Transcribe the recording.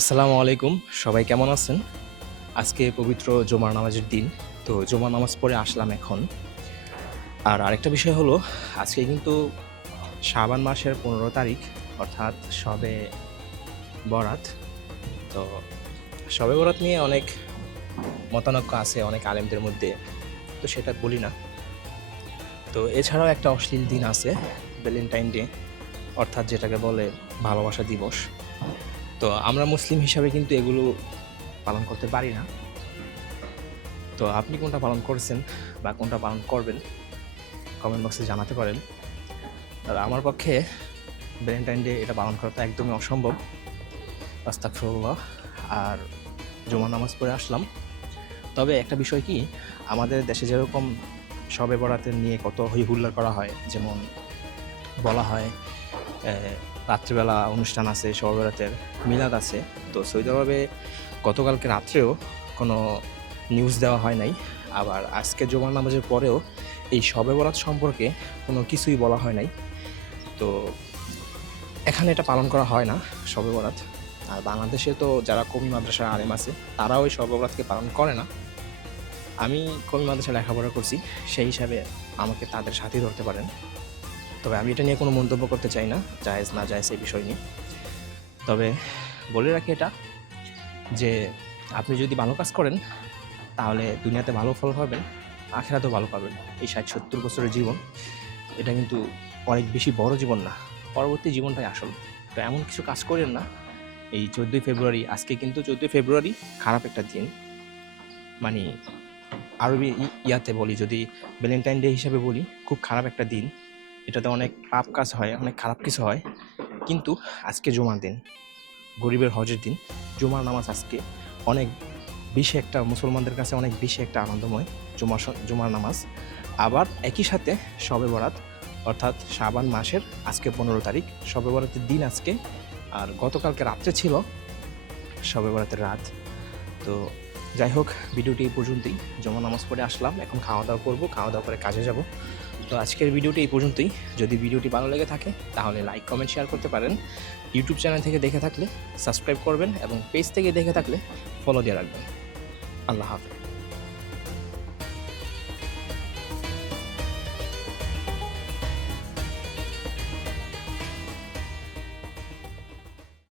আসসালামু আলাইকুম। সবাই কেমন আছেন? আজকে পবিত্র জুমার নামাজের দিন। তো জুমার নামাজ পড়ে আসলাম এখন। আর আরেকটা বিষয় হলো, আজকে কিন্তু শাবান মাসের ১৫ তারিখ, অর্থাৎ শবে বরাত। তো শবে বরাত নিয়ে অনেক মতানৈক্য আছে অনেক আলেমদের মধ্যে। তো সেটা বলি না। তো এছাড়াও একটা অশ্লীল দিন আছে, ভ্যালেন্টাইন ডে, অর্থাৎ যেটাকে বলে ভালোবাসা দিবস। তো আমরা মুসলিম হিসাবে কিন্তু এগুলো পালন করতে পারি না। তো আপনি কোনটা পালন করছেন বা কোনটা পালন করবেন, কমেন্ট বক্সে জানাতে পারেন। আর আমার পক্ষে ভ্যালেন্টাইন ডে এটা পালন করা তো একদমই অসম্ভব। আস্তাগফিরুল্লাহ। আর জুমার নামাজ পড়ে আসলাম। তবে একটা বিষয় কি, আমাদের দেশে যেরকম শবে বরাতের নিয়ে কত হই হুল্লোড় করা হয়, যেমন বলা হয় রাত্রিবেলা অনুষ্ঠান আছে, শবে বরাতের মিলাদ আছে। তো সৌদি আরবে গতকালকে রাত্রেও কোনো নিউজ দেওয়া হয় নাই। আবার আজকে জুমার নামাজের পরেও এই শবে বরাত সম্পর্কে কোনো কিছুই বলা হয় নাই। তো এখানে এটা পালন করা হয় না, শবে বরাত। আর বাংলাদেশে তো যারা কওমি মাদ্রাসার আলেম আছে, তারাও এই শবে বরাতকে পালন করে না। আমি কওমি মাদ্রাসায় লেখাপড়া করছি, সেই হিসাবে আমাকে তাদের সাথেই ধরতে পারেন। তবে আমি এটা নিয়ে কোনো মন্তব্য করতে চাই না, জায়েজ না জায়েজ এই বিষয় নিয়ে। তবে বলে রাখি এটা, যে আপনি যদি ভালো কাজ করেন তাহলে দুনিয়াতে ভালো ফল পাবেন, আখিরাতেও ভালো পাবেন। এই ৬০-৭০ বছরের জীবন, এটা কিন্তু অনেক বেশি বড় জীবন না, পরবর্তী জীবনটাই আসল। তো এমন কিছু কাজ করেন না। এই ১৪ই ফেব্রুয়ারি, আজকে কিন্তু ১৪ই ফেব্রুয়ারি খারাপ একটা দিন। মানে আরবি ইয়াতে বলি, যদি ভ্যালেন্টাইন ডে হিসাবে বলি, খুব খারাপ একটা দিন। এটাতে অনেক পাপ কাজ হয়, অনেক খারাপ কিছু হয়। কিন্তু আজকে জুমার দিন, গরিবের হজের দিন, জুমার নামাজ আজকে অনেক বেশি একটা, মুসলমানদের কাছে অনেক বেশি একটা আনন্দময় জুমার নামাজ। আবার একই সাথে শবে বরাত, অর্থাৎ শাবান মাসের আজকে ১৫ তারিখ, শবে বরাতের দিন আজকে। আর গতকালকে রাত্রে ছিল শবে বরাতের রাত। তো যাই হোক, ভিডিওটি এই পর্যন্তই। জমা নামাজ পড়ে আসলাম, এখন খাওয়া দাওয়া করবো, খাওয়া দাওয়া করে কাজে যাব। তো আজকের ভিডিওটি এই পর্যন্তই। যদি ভিডিওটি ভালো লেগে থাকে তাহলে লাইক, কমেন্ট, শেয়ার করতে পারেন। ইউটিউব চ্যানেল থেকে দেখে থাকলে সাবস্ক্রাইব করবেন এবং পেজ থেকে দেখে থাকলে ফলো দিয়ে রাখবেন। আল্লাহ হাফেজ।